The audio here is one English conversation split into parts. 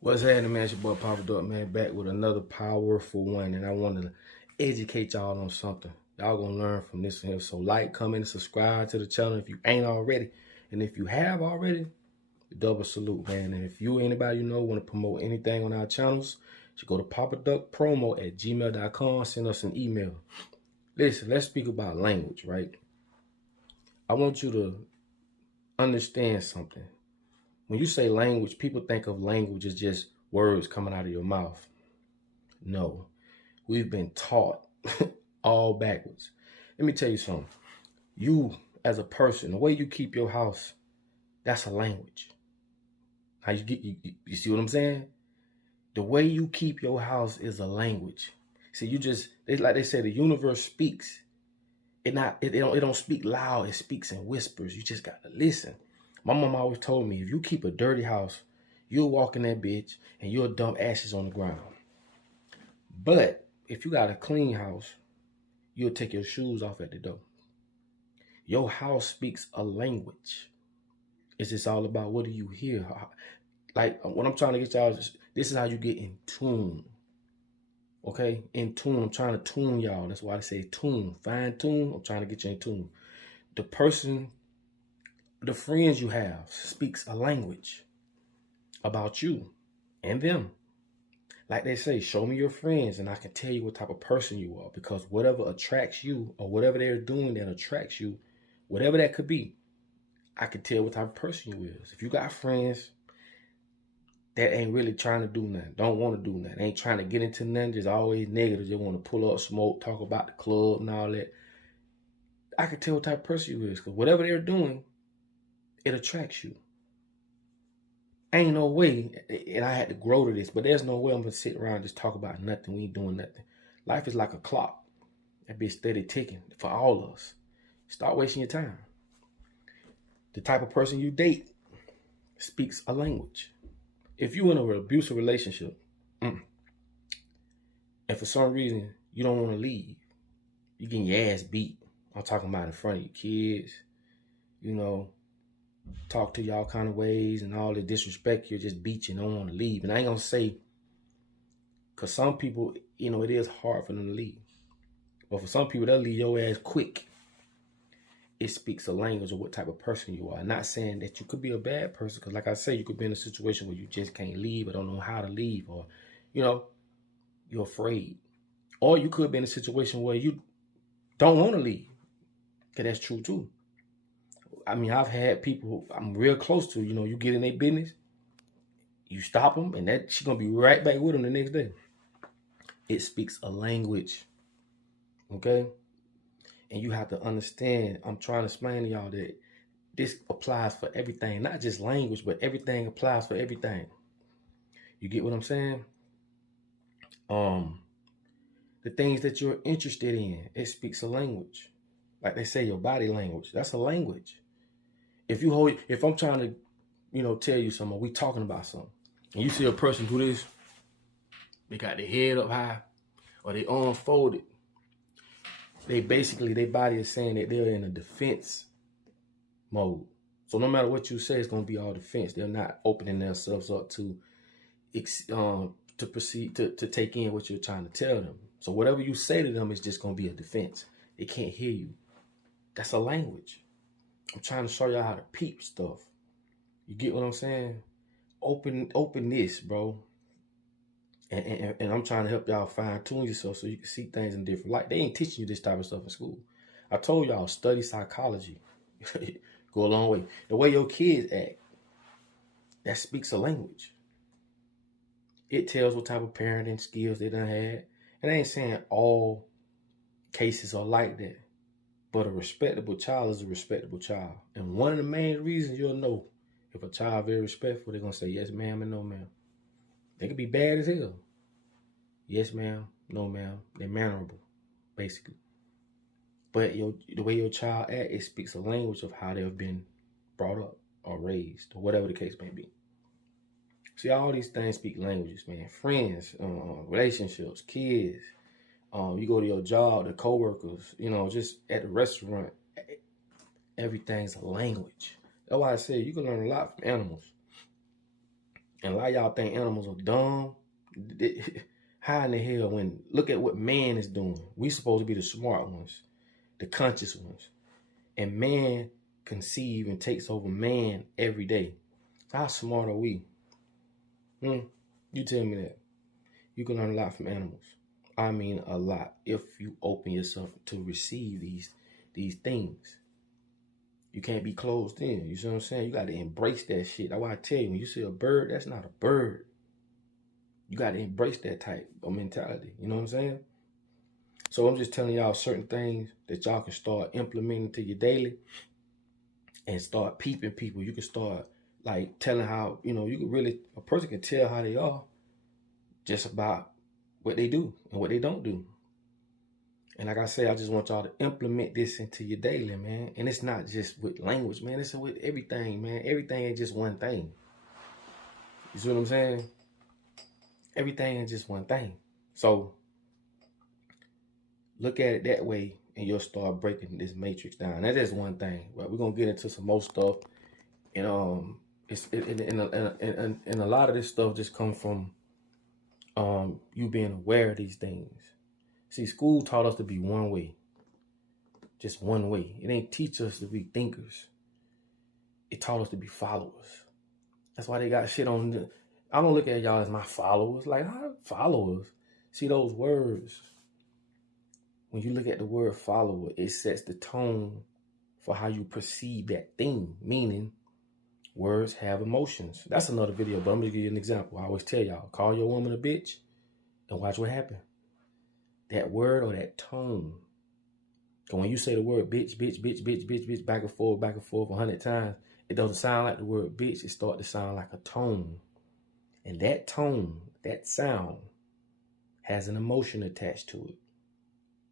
What's happening, man? It's your boy Papa Duck, man, back with another powerful one. And I want to educate y'all on something. Y'all gonna learn from this here. So like, comment, and subscribe to the channel if you ain't already. And if you have already, double salute, man. And if you, anybody you know, want to promote anything on our channels, you go to papaduckpromo@gmail.com. Send us an email. Listen, let's speak about language, right? I want you to understand something. When you say language, people think of language as just words coming out of your mouth. No, we've been taught all backwards. Let me tell you something. You, as a person, the way you keep your house, that's a language. How you see what I'm saying? The way you keep your house is a language. See, like they say, the universe speaks. It don't speak loud. It speaks in whispers. You just gotta listen. My mom always told me, if you keep a dirty house, you'll walk in that bitch and you'll dump ashes on the ground. But if you got a clean house, you'll take your shoes off at the door. Your house speaks a language. It's just all about, what do you hear? Like, what I'm trying to get y'all is, this is how you get in tune. Okay? In tune. I'm trying to tune y'all. That's why I say tune. Fine tune. I'm trying to get you in tune. The friends you have speaks a language about you and them. Like they say, show me your friends and I can tell you what type of person you are, because whatever attracts you or whatever they're doing that attracts you, whatever that could be, I can tell what type of person you is. If you got friends that ain't really trying to do nothing, don't want to do nothing, ain't trying to get into nothing, just always negative, just want to pull up smoke, talk about the club and all that, I can tell what type of person you is, because whatever they're doing, it attracts you. Ain't no way, and I had to grow to this, but there's no way I'm gonna sit around and just talk about nothing. We ain't doing nothing. Life is like a clock. That bitch steady ticking for all of us. Start wasting your time. The type of person you date speaks a language. If you in an abusive relationship, and for some reason you don't want to leave, you getting your ass beat. I'm talking about in front of your kids, you know, talk to y'all kind of ways and all the disrespect, you just beat you and don't want to leave. And I ain't gonna say, because some people, you know, it is hard for them to leave. But for some people, they'll leave your ass quick. It speaks a language of what type of person you are. Not saying that you could be a bad person, because like I say, you could be in a situation where you just can't leave or don't know how to leave, or, you know, you're afraid. Or you could be in a situation where you don't want to leave, because that's true too. I mean, I've had people I'm real close to, you know, you get in their business, you stop them, and that she's going to be right back with them the next day. It speaks a language, okay? And you have to understand, I'm trying to explain to y'all that this applies for everything, not just language, but everything applies for everything. You get what I'm saying? The things that you're interested in, it speaks a language. Like they say, your body language, that's a language. If I'm trying to, you know, tell you something, we talking about something, and you see a person do this, they got their head up high, or they arm folded, their body is saying that they're in a defense mode. So no matter what you say, it's gonna be all defense. They're not opening themselves up to proceed to take in what you're trying to tell them. So whatever you say to them is just gonna be a defense. They can't hear you. That's a language. I'm trying to show y'all how to peep stuff. You get what I'm saying? Open this, bro. And I'm trying to help y'all fine tune yourself so you can see things in different light. They ain't teaching you this type of stuff in school. I told y'all, study psychology. Go a long way. The way your kids act, that speaks a language. It tells what type of parenting skills they done had. And I ain't saying all cases are like that, but a respectable child is a respectable child. And one of the main reasons you'll know if a child very respectful, they're gonna say yes ma'am and no ma'am. They could be bad as hell. Yes ma'am, no ma'am. They're mannerable, basically. But the way your child act, it speaks a language of how they've been brought up or raised, or whatever the case may be. See, all these things speak languages, man. Friends, relationships, kids. You go to your job, the coworkers, you know, just at the restaurant. Everything's a language. That's why I say you can learn a lot from animals. And a lot of y'all think animals are dumb. How in the hell when look at what man is doing? We supposed to be the smart ones, the conscious ones. And man conceives and takes over man every day. How smart are we? You tell me that. You can learn a lot from animals. I mean a lot if you open yourself to receive these things. You can't be closed in. You see what I'm saying? You got to embrace that shit. That's why I tell you, when you see a bird, that's not a bird. You got to embrace that type of mentality. You know what I'm saying? So I'm just telling y'all certain things that y'all can start implementing to your daily and start peeping people. You can start like telling how, you can really, a person can tell how they are just about what they do and what they don't do. And like I say, I just want y'all to implement this into your daily, man. And it's not just with language, man. It's with everything, man. Everything ain't just one thing. You see what I'm saying? Everything ain't just one thing. So look at it that way and you'll start breaking this matrix down. That is one thing. But we're going to get into some more stuff. And and a lot of this stuff just comes from you being aware of these things. See, school taught us to be one way. Just one way. It ain't teach us to be thinkers. It taught us to be followers. That's why they got shit on. I don't look at y'all as my followers. Like, how followers? See those words. When you look at the word follower, it sets the tone for how you perceive that thing. Meaning, words have emotions. That's another video, but I'm going to give you an example. I always tell y'all, call your woman a bitch and watch what happens. That word or that tone. Because when you say the word bitch, back and forth 100 times, it doesn't sound like the word bitch. It starts to sound like a tone. And that tone, that sound, has an emotion attached to it.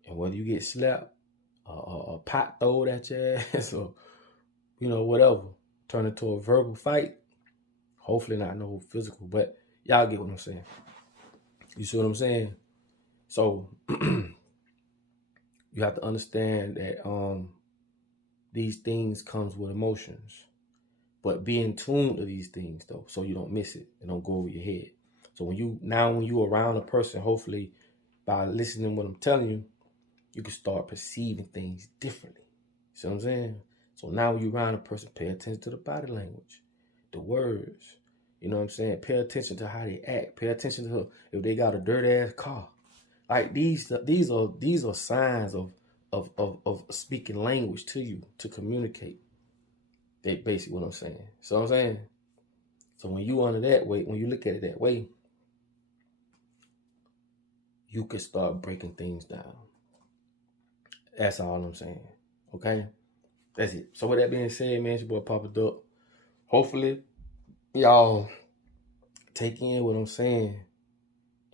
And whether you get slapped, a pot thrown at your ass, or, whatever, turn into a verbal fight, hopefully not no physical, but y'all get what I'm saying. You see what I'm saying? So, you have to understand that these things comes with emotions. But be in tune to these things, though, so you don't miss it and don't go over your head. So when you around a person, hopefully, by listening to what I'm telling you, you can start perceiving things differently. See what I'm saying? So now when you're around a person, pay attention to the body language, the words. You know what I'm saying? Pay attention to how they act. Pay attention to if they got a dirty ass car. Like these are signs of speaking language to you to communicate. That's basically what I'm saying. So I'm saying. So when you under that way, when you look at it that way, you can start breaking things down. That's all I'm saying. Okay? That's it. So with that being said, man, it's your boy Papa Duck. Hopefully, y'all take in what I'm saying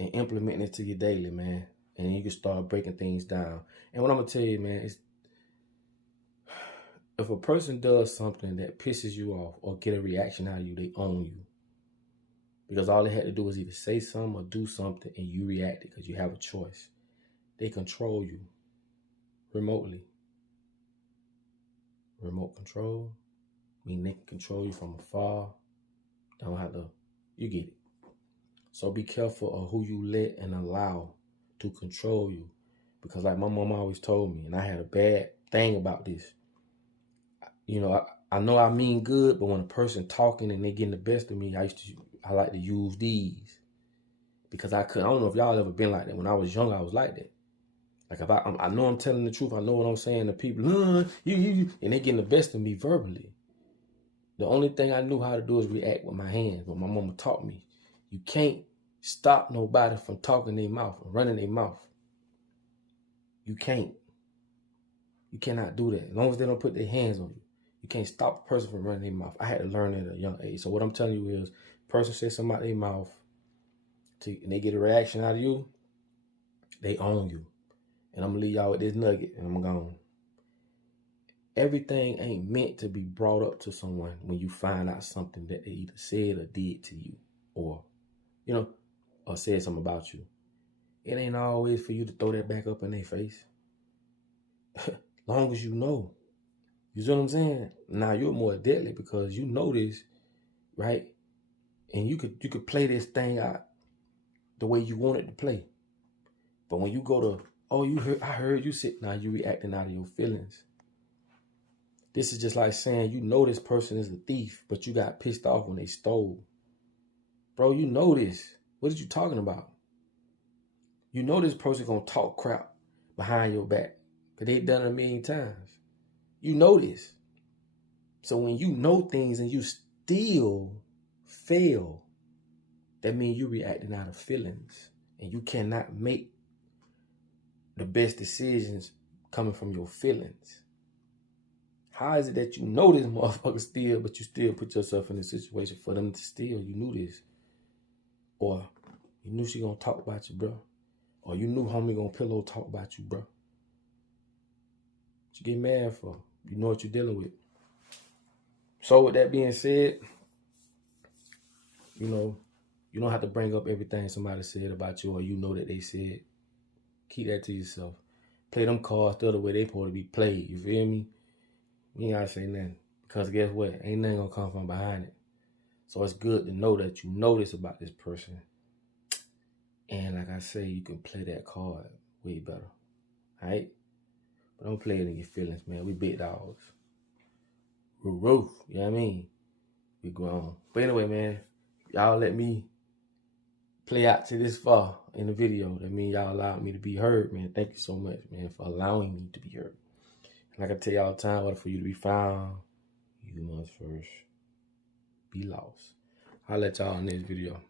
and implement it to your daily, man. And you can start breaking things down. And what I'm going to tell you, man, is if a person does something that pisses you off or get a reaction out of you, they own you. Because all they had to do is either say something or do something and you reacted because you have a choice. They control you remotely. Remote control, meaning they can control you from afar. Don't have to, you get it. So be careful of who you let and allow to control you. Because like my mom always told me, and I had a bad thing about this. I know I mean good, but when a person talking and they getting the best of me, I like to use these. Because I don't know if y'all ever been like that. When I was young, I was like that. Like if I know I'm telling the truth, I know what I'm saying to people, and they getting the best of me verbally. The only thing I knew how to do is react with my hands. But my mama taught me, you can't stop nobody from talking their mouth and running their mouth. You can't. You cannot do that. As long as they don't put their hands on you. You can't stop a person from running their mouth. I had to learn at a young age. So what I'm telling you is, person says something out their mouth, and they get a reaction out of you, they own you. And I'm going to leave y'all with this nugget, and I'm gone. Everything ain't meant to be brought up to someone when you find out something that they either said or did to you, or said something about you. It ain't always for you to throw that back up in their face. Long as you know. You see what I'm saying? Now you're more deadly because you know this, right? And you could play this thing out the way you want it to play. But when you go to, oh, I heard you sit, now you reacting out of your feelings. This is just like saying, you know this person is a thief, but you got pissed off when they stole. Bro, you know this. What are you talking about? You know this person gonna talk crap behind your back, because they done it a million times. You know this. So when you know things and you still fail, that means you're reacting out of feelings. And you cannot make the best decisions coming from your feelings. How is it that you know this motherfucker steal, but you still put yourself in a situation for them to steal? You knew this. Or you knew she gonna talk about you, bro. Or you knew homie gonna pillow talk about you, bro. What you get mad for? You know what you're dealing with. So with that being said, you know, you don't have to bring up everything somebody said about you or you know that they said. Keep that to yourself. Play them cards the other way they supposed to be played. You feel me? You ain't gotta say nothing. Because guess what? Ain't nothing gonna come from behind it. So it's good to know that you know this about this person. And like I say, you can play that card way better. Alright? But don't play it in your feelings, man. We big dogs. Roof. You know what I mean? We grown. But anyway, man, y'all let me play out to this far in the video. That means y'all allowed me to be heard, man. Thank you so much, man, for allowing me to be heard. Like I tell y'all all the time, what for you to be found, you must first be lost. I'll let y'all in this video.